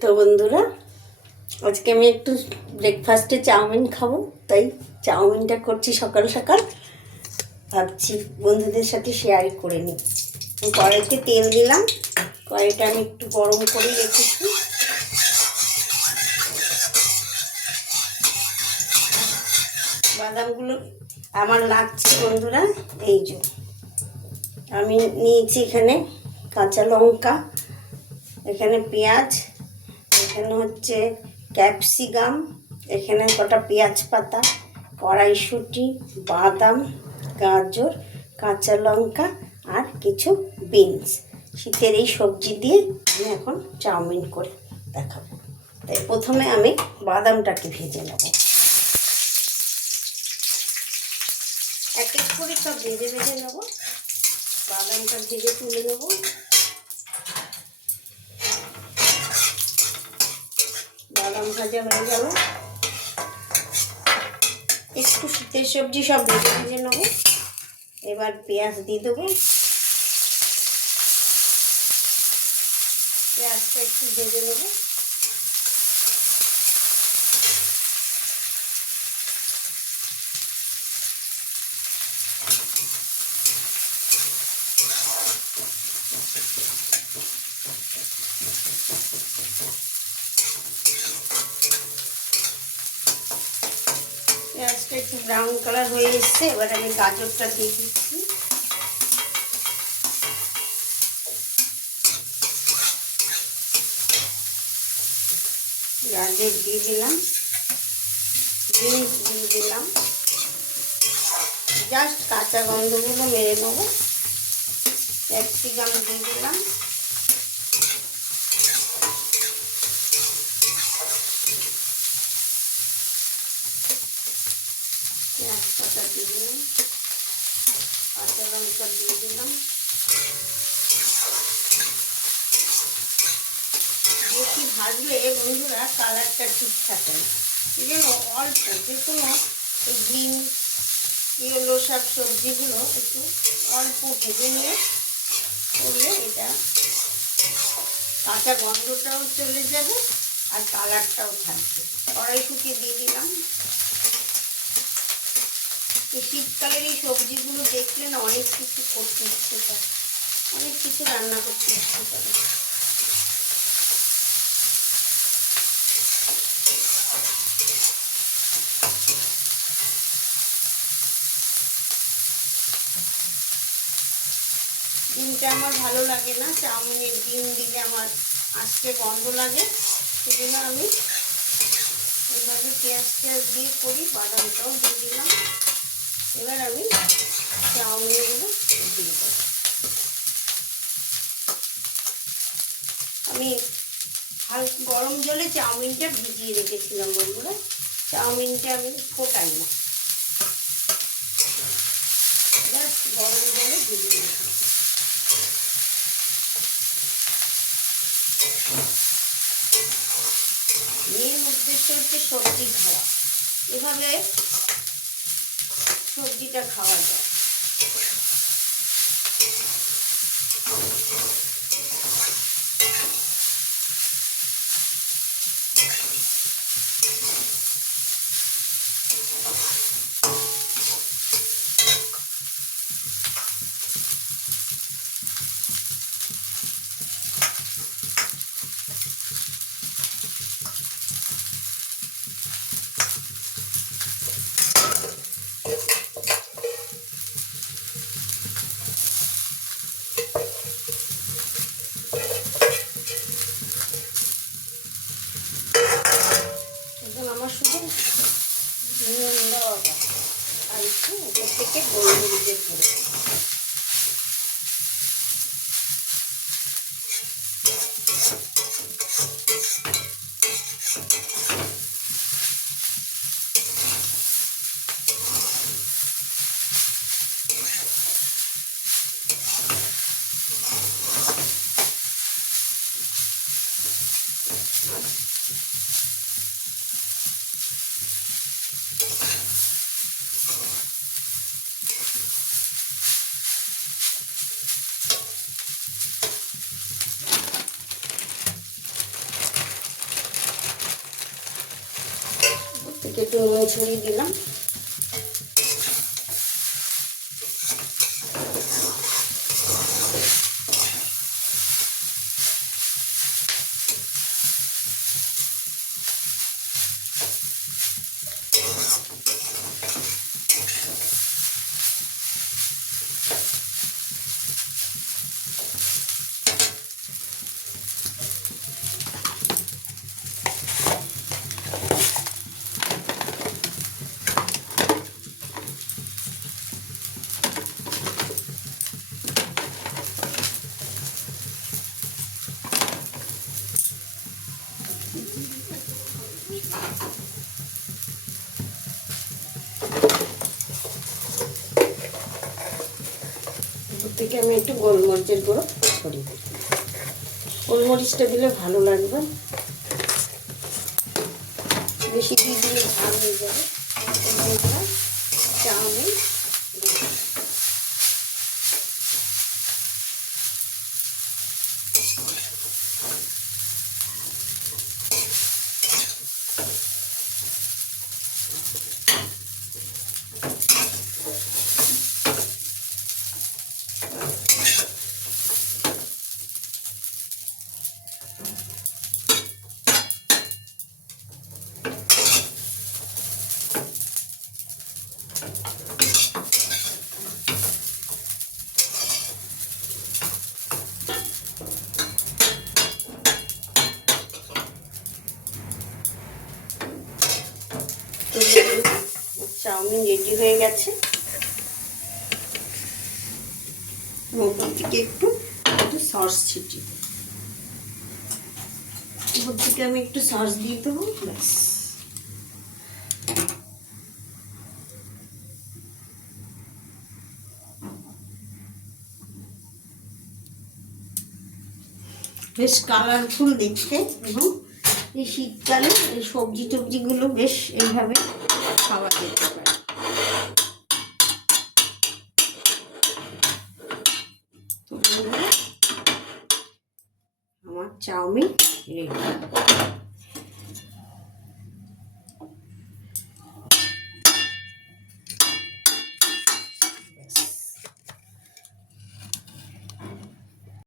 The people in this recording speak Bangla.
তো বন্ধুরা, আজকে আমি একটু ব্রেকফাস্টে চাউমিন খাবো, তাই চাউমিনটা করছি সকাল সকাল। ভাবছি বন্ধুদের সাথে শেয়ার করে নিই। কড়াইতে তেল দিলাম, কড়াইটা আমি একটু গরম করে রেখেছি। বাদামগুলো আমার লাগছে বন্ধুরা, এই যে আমি নিয়েছি এখানে কাঁচা লঙ্কা, এখানে পেঁয়াজ, এখানে হচ্ছে ক্যাপসিকাম, এখানে কটা পেঁয়াজ পাতা, কড়াইশুঁটি, বাদাম, গাজর, কাঁচা লঙ্কা আর কিছু বিনস। শীতের এই সবজি দিয়ে আমি এখন চাউমিন করে দেখাবো। তাই প্রথমে আমি বাদামটাকে ভেজে নেব। এক এক করে সব ভেজে ভেজে নেব। বাদামটা ভেজে তুলে নেব। বাদাম ভাজা হয়ে গেল। একটু শীতের সবজি সব ভেজে ভেজে নেব। এবার পেঁয়াজ দিয়ে দেবো। পেঁয়াজটা একটু ভেজে নেব। পেঁয়াজটা একটু ব্রাউন কালার হয়ে এসছে, এবার আমি গাজরটা দিয়ে দিচ্ছি। গাজর দিয়ে দিলাম, বিনস দিয়ে দিলাম। জাস্ট কাঁচা গন্ধগুলো মেরে নেব। ক্যাপসিকাম দিয়ে দিলাম। পেঁয়াজ পাতা দিয়ে দিলাম, কাঁচা লঙ্কা দিয়ে দিলাম। বেশি ভাজলে বন্ধুরা কালারটা ঠিক থাকে না, এই জন্য অল্প যে কোনো এই গ্রিন ইয়েলো সব সবজিগুলো একটু অল্প ভেজে নিয়ে করলে এটা কাঁচা গন্ধটাও চলে যাবে আর কালারটাও থাকবে। কড়াইশুঁটি দিয়ে দিলাম। এই শীতকালের এই সবজিগুলো দেখলে না অনেক কিছু করতে ইচ্ছে করে, অনেক কিছু রান্না করতে ইচ্ছে করে। ডিমটা আমার ভালো লাগে না, চাউমিনের ডিম দিলে আমার আজকে গন্ধ লাগে, সেজন্য আমি এইভাবে পেঁয়াজ দিয়ে করি। বাদামটাও দিয়ে দিলাম। এবার আমি চাউমিনগুলো দিয়ে দেবো। আমি হালকা গরম জলে চাউমিনটা ভিজিয়ে রেখেছিলাম বন্ধুরা, চাউমিনটা আমি ফোটাই না, জাস্ট গরম জলে ভিজিয়ে রেখেছি। মেন উদ্দেশ্য হচ্ছে সবজি খাওয়া, এভাবে সবজিটা খাওয়া যায়। আমার শুধু নুন দেওয়া আর একটু উপর থেকে গোলমরিচের গুঁড়ো। থেকে একটু নুন ছড়িয়ে দিলাম। থেকে আমি একটু গোলমরিচের গুঁড়ো ছড়িয়ে দিই। গোলমরিচটা দিলে ভালো লাগবে, বেশি দিয়ে দিলে ঝাল হয়ে যাবে। চাউমিন চাউমিন রেডি হয়ে গেছে। উপর থেকে একটু সস ছিটিয়ে উপর থেকে আমি একটু সস দিয়ে দেবো, ব্যাস। বেশ কালারফুল দেখতে, এবং এই শীতকালে এই সবজি টবজিগুলো বেশ এইভাবে খাওয়া যেতে পারে। আমার চাউমিন রেডি।